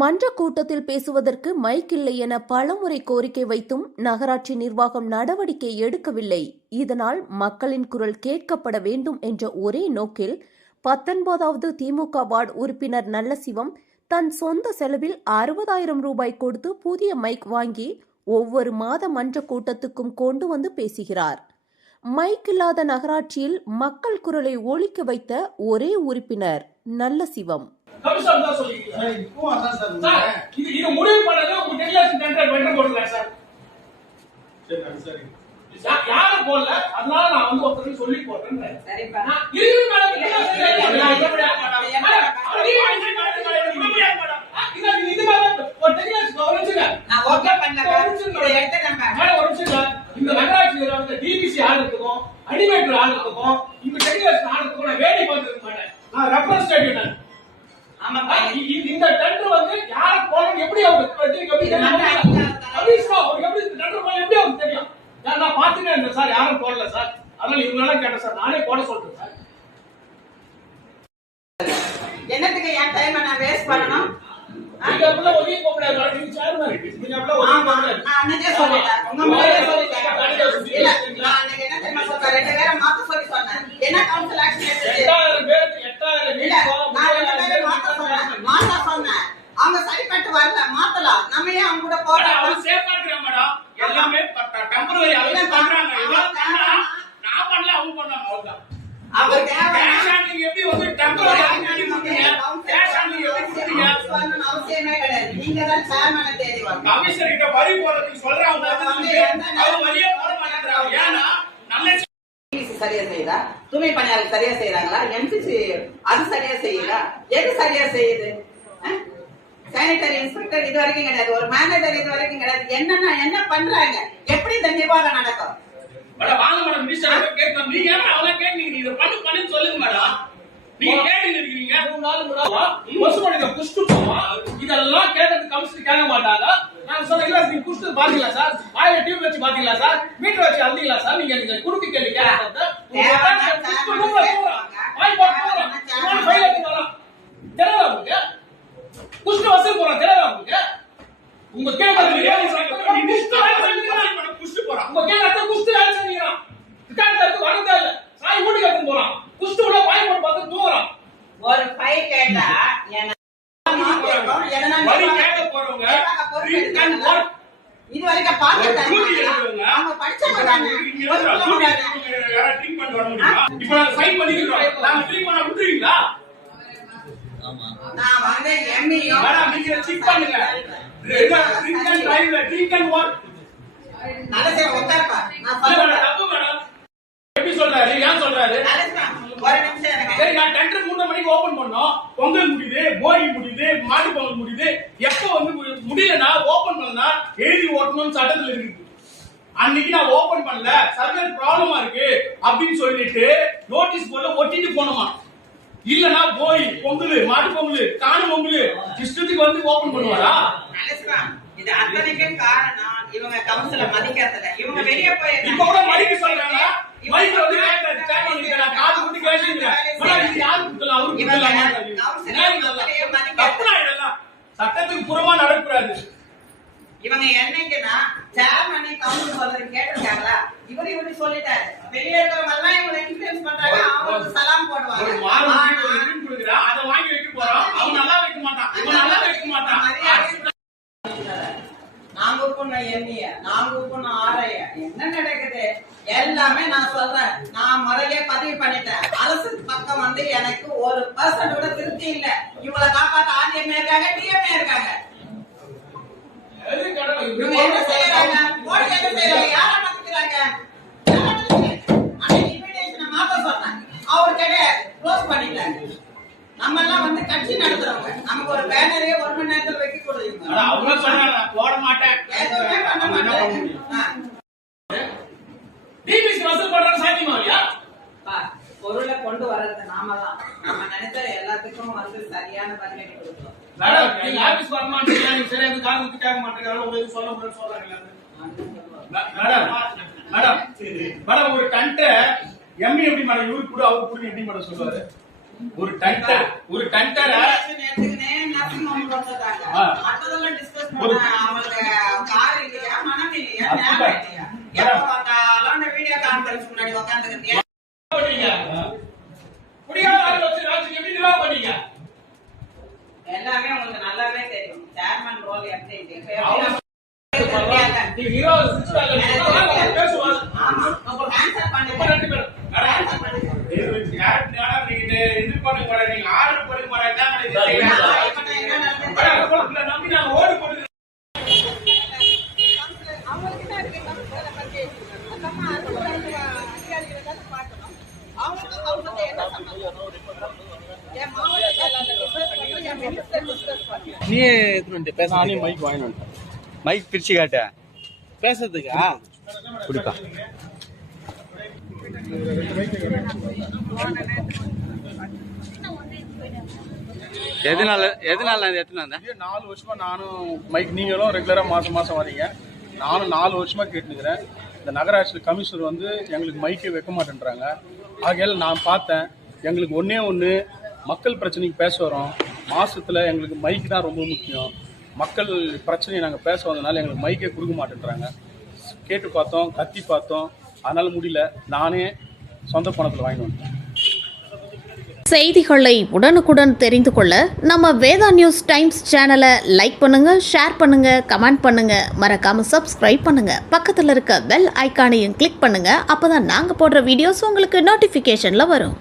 மன்ற கூட்டத்தில் பேசுவதற்கு மைக் இல்லை என பலமுறை கோரிக்கை வைத்தும் நகராட்சி நிர்வாகம் நடவடிக்கை எடுக்கவில்லை. இதனால் மக்களின் குரல் கேட்கப்பட வேண்டும் என்ற ஒரே நோக்கில் 19வது திமுக வார்டு உறுப்பினர் நல்லசிவம் தன் சொந்த செலவில் 60,000 ரூபாய் கொடுத்து புதிய மைக் வாங்கி ஒவ்வொரு மாத மன்ற கூட்டத்துக்கும் கொண்டு வந்து பேசுகிறார். மைக் இல்லாத நகராட்சியில் மக்கள் குரலை ஒலிக்க வைத்த ஒரே உறுப்பினர் நல்லசிவம். கமிஷன் தான் சொல்லிருக்கீங்க சார். இப்போ அதான் சார் இது முடிவு பண்ணது உங்க டெக்லேஷன் டெண்டர் வெண்டர் போடுங்க சார். சரி யார போடல, அதனால நான் வந்து ஒருத்தருக்கு சொல்லி போடுறேன். சரிப்பா நான் இருக்கு மேடம், இது மேடம் ஒரு டெக்லேஷன் ஒரிஜினல் நான் ஓகே பண்ணல. இத எடுத்து நம்ம ஒரு நிமிஷம் இந்த நகராட்சியில வந்து டிபிசி ஆளுக்கும் அனிமேட்டர் ஆளுக்கும் இந்த டெக்லேஷன் ஆளுக்கும் நான் வேடி பார்த்துக்க மாட்டேன். நான் ரெப்ரசன்டேட்டிவ் நான். ஆமாப்பா இந்த டெண்டர் வந்து யார போறோம் எப்படி அவருக்கு எப்படி கமிஷனா எப்படி டெண்டர் போல எப்படி அவருக்கு தெரியும்? நான் பாத்துட்டே இருந்தேன் சார், யாரும் போடல சார். அதனால இவங்க எல்லாம் கேட்டேன் சார், நானே போட சொல்றேன் சார். என்னத்துக்கு என் டைம் நான் வேஸ்ட் பண்ணனும்? நீங்க அப்பல ஒரே போறாரு, நீங்க சேர்மன் நீங்க அப்பல ஒரே போறாரு. நான் அன்னைக்கே சொல்லிட்டேன், உங்க மேலே சொல்லிட்டேன். இல்ல நான் அன்னைக்கு என்ன தெரியுமா சொல்றேன், ரெண்டு பேரை மாத்த சொல்லி சொன்னேன். என்ன கவுன்சில் ஆக்ஷன் எடுத்தது? 8000 பேர் 8000 வீட் நான் ரெண்டு பேரை மாத்த சொன்னேன். அவங்க சரிப்பட்டு வரல, மாத்தலாம். நம்ம ஏன் அவங்க கூட போறோம்? அவங்க சேஃபா இருக்காங்க மேடம். எல்லாமே டெம்பரரி அலோவன்ஸ் பண்றாங்க. இதெல்லாம் நான் பண்ணல, அவங்க பண்ணாங்க. அவ்வளவுதான். அவர் கேஷ் ஹேண்ட்லிங் எப்படி வந்து டெம்பரரி ஹேண்ட்லிங் பண்றீங்க? கேஷ் ஹேண்ட்லிங் எப்படி பண்றீங்க? அவசியமே கிடையாது. நீங்க தான் சேர்மனை தேடி வாங்க. கமிஷனர் கிட்ட வரி போறதுக்கு சொல்றாங்க, அவங்க வரியே போட மாட்டேங்கறாங்க. ஏன்னா நல்ல சரியா செய்யுதா? தூய்மை பணியாளர் சரியா செய்யறாங்களா? என்சிசி அது சரியா செய்யுதா? எது சரியா செய்யுது? சானிட்டரி இன்ஸ்பெக்டர் இது வரைக்கும் கிடையாது, ஒரு மேனேஜர் இது வரைக்கும் கிடையாது. என்ன பண்றாங்க? எப்படி இந்த நிர்வாகம் நடக்கும்? மேடம் வாங்க மேடம், மினிஸ்டர் கேட்கலாம். நீங்க ஏன் அவளை கேட்கறீங்க? இத பண்ணு சொல்லுங்க மேடம். நீங்க கேட்டுட்டு இருக்கீங்க 3 நாள் முன்னாடி வசுமணிக்கு குஷ்டு போவா. இதெல்லாம் கேட்டது கமிஷனர் கேட்க மாட்டாங்க. நான் சொன்னேன், இல்ல நீங்க குஷ்டு பாத்தீங்களா சார்? வாயில டியூப் வச்சு பாத்தீங்களா சார்? மீட்டர் வச்சு அழுந்தீங்களா சார்? நீங்க குடுப்பி கேள்வி கேட்கறத வாய் போறோம். நான் ஃபைல் எடுத்து வரேன். தெரியல உங்களுக்கு குஷ்டு வசூல் போறோம். தெரியல உங்களுக்கு உங்க கேட்கறது நீங்க குஷ்டு வேலை செஞ்சீங்க. குஷ்டு போறோம் உங்க கேட்கறது குஷ்டு வேலை செஞ்சீங்க. ரிகார்ட் வரதே இல்ல. சாய் வீட்டுக்கு எடுத்து போறோம். குஷ்டு உள்ள வாய் போட்டு பார்த்து தூங்குறோம். ஒரு ஃபைல் கேட்டா வரி கேட்க போறவங்க இது வரைக்கும் பாத்துட்டாங்க. அவங்க படிச்சவங்க தானே. ட்ரீட்மென்ட் வர முடியுமா? இப்போ சைன் பண்ணிக்கிறோம். நாங்க ட்ரீட் பண்ண விட்டுறீங்களா? நான் வந்து எம்இயோ மேடம் நீங்க செக் பண்ணுங்க. ட்ரீட் அண்ட் ஒர்க் நல்லதே உட்கார்ப்பா. நான் சொல்றேன் சொல்றேன் தப்பு மேடம். எப்படி சொல்றாரு? ஏன் சொல்றாரு? ஒரு நிமிஷம் எனக்கு. சரி நான் டெண்டர் 3 மணிக்கு ஓபன் பண்ணோம். பொங்கல் முடியுது, போகி முடியுது, மாட்டு பொங்கல் முடியுது. எப்போ வந்து முடியலனா ஓபன் பண்ணா எழுதி ஓட்டணும்னு சட்டத்துல இருக்கு. அன்னைக்கு நான் ஓபன் பண்ணல, சர்வர் ப்ராப்ளமா இருக்கு அப்படின்னு சொல்லிட்டு நோட்டீஸ் போட்டு ஒட்டிட்டு போனோமா. இல்லனா போய் பொங்கல், மாட்டு பொங்கல், காணும் பொங்கல் இஷ்டத்துக்கு வந்து ஓபன் பண்ணுவாரா? இது அத்தனைக்கு காரணம் இவங்க கவுன்சில மதிக்கிறதுல. இவங்க வெளிய போய் இப்ப கூட மதிக்க சொல்றாங்க. மைக் வந்து கேக்குறாரு, டைம் பண்ணிட்டா காது குட்டி கேக்குறீங்க. மேடம் இது யாரு குத்தல? அவரு குத்தல. தப்புனா இதெல்லாம் சட்டத்துக்கு புறமா நடக்கக்கூடாது. இவங்க என்னைக்குன்னா சேர்மனே கவுன்சில் சொல்றது கேட்டிருக்காங்களா? இவரு இப்படி சொல்லிட்டாரு. வெளியே இருக்கிறவங்க எல்லாம் இவங்க இன்ஃப்ளூயன்ஸ் பண்றாங்க. அவங்களுக்கு சலாம் போடுவாங்க. ஒரு மார்க் கொடுக்குறா, அத வாங்கி வைக்க போறோம். அவன் நல்லா வைக்க மாட்டான், இவன் நல்லா வைக்க மாட்டான். நாங்க ஒப்புன எம்இய, நாங்க ஒப்புன ஆர்ஐய, என்ன நடக்குது எல்லாமே நான் சொல்றேன். நான் முறையே பதிவு பண்ணிட்டேன். அரசு பக்கம் வந்து எனக்கு 1% கூட திருப்தி இல்ல. இவங்களை காப்பாத்த ஆர்டிஎம்ஏ இருக்காங்க, டிஎம்ஏ இருக்காங்க. இவங்க என்ன செய்யறாங்க? மோடி என்ன செய்யறாங்க? யாரை மதிக்கிறாங்க? அன்னைக்கு இன்விடேஷனை மாத்த சொன்னாங்க, அவர் கிடையாது, க்ளோஸ் பண்ணிட்டாங்க. நம்ம எல்லாம் வந்து கட்சி நடத்துறவங்க. நமக்கு ஒரு பேனரே 1 மணி நேரத்துல வைக்க கூடாது. அவங்க சொன்னாங்க போட மாட்டேன், எதுவுமே பண்ண மாட்டேன். டிபிசி வசூல் பண்றது சாத்தியமா இல்லையா? பொருளை கொண்டு வர்றது நாம தான். நம்ம நினைச்ச எல்லாத்துக்கும் வந்து சரியான பதிலடி கொடுக்கணும். மேடம் நீங்க ஆபீஸ் வர மாட்டீங்க, நீங்க சரியா காது குத்தி கேட்க மாட்டீங்க. உங்களுக்கு சொல்ல முடியாது சொல்றாங்க. மேடம் ஒரு டன்ட் எம்இ எப்படி மேடம் இவருக்கு கூட அவருக்கு கூட எப்படி மேடம் சொல்லுவாரு? ஒரு டெண்டரை எடுத்துக்கினேன், nursing home கொடுத்துட்டாங்க. மத்ததெல்லாம் discuss பண்ண அவங்களுக்கு கார் இல்லையா, மனம் இல்லையா, நேரம் இல்லையா? எப்போ பார்த்தாலும் அந்த வீடியோ கான்ஃபரன்ஸ் முன்னாடி உட்காந்துக்கிட்டு பண்ணீங்க. முடியாத ஆளை வச்சு ராஜ்யம் எப்படி நிர்வாகம் பண்ணீங்க? எல்லாமே உங்களுக்கு நல்லாவே தெரியும். சேர்மன் ரோல் எப்படி இருக்கு? நீங்க ஹீரோ சிஸ்டர் பேசுவாங்க. ஆமா, அப்ப ஆன்சர் பண்ணுங்க. அப்ப ரெண்டு பேரும் ஆன்சர் பண்ணுங்க. நீங்க இது பண்ண போறீங்க, நீங்க ஆர்டர் பண்ண போறீங்க தான் இது செய்யலாம். என்ன நடக்குது? நம்பி நான் ஓடி போட்டு அவங்களுக்கு தான் இருக்கு நம்ம பத்தி நம்ம அதிகாரிகளை தான் பார்க்கணும். அவங்க என்ன சம்பந்தம்? என் மாவட்ட செயலாளர் டிஸ்கஸ் பண்ணி என் மினிஸ்டர் டிஸ்கஸ் பண்ணி நீயே எடுத்துட்டு வந்து பேச நானே மைக் வாங்கிட்டு வந்துட்டேன். மைக் பிரிச்சு காட்ட பேசுறதுக்கா குடிப்பா. எதனால நான் எடுத்துன்னு வந்தேன்? 4 வருஷமா நானும் மைக், நீங்களும் ரெகுலரா மாசம் வரீங்க. நானும் 4 வருஷமா கேட்டுக்கிறேன். இந்த நகராட்சி கமிஷனர் வந்து எங்களுக்கு மைக்கே வைக்க மாட்டேன்றாங்க. ஆகையால நான் பார்த்தேன், எங்களுக்கு ஒண்ணு மக்கள் பிரச்சனைக்கு பேச வரோம். மாசத்துல எங்களுக்கு மைக் தான் ரொம்ப முக்கியம். மக்கள் பிரச்சனையை நாங்கள் பேச வந்ததுனால எங்களுக்கு மைக்கே கொடுக்க மாட்டேன்றாங்க. கேட்டு பார்த்தோம், கத்தி பார்த்தோம், அதனால முடியல. நானே சொந்த பணத்தில் வாங்கிட்டு வந்தேன். செய்திகளை உடனுக்குடன் தெரிந்து கொள்ள நம்ம வேதா நியூஸ் டைம்ஸ் சேனலை லைக் பண்ணுங்க, ஷேர் பண்ணுங்க, கமெண்ட் பண்ணுங்க, மறக்காம சப்ஸ்கிரைப் பண்ணுங்க. பக்கத்தில் இருக்க பெல் ஐகானையும் கிளிக் பண்ணுங்க. அப்பதான் நாங்க போடுற வீடியோஸ் உங்களுக்கு நோட்டிபிகேஷன்ல வரும்.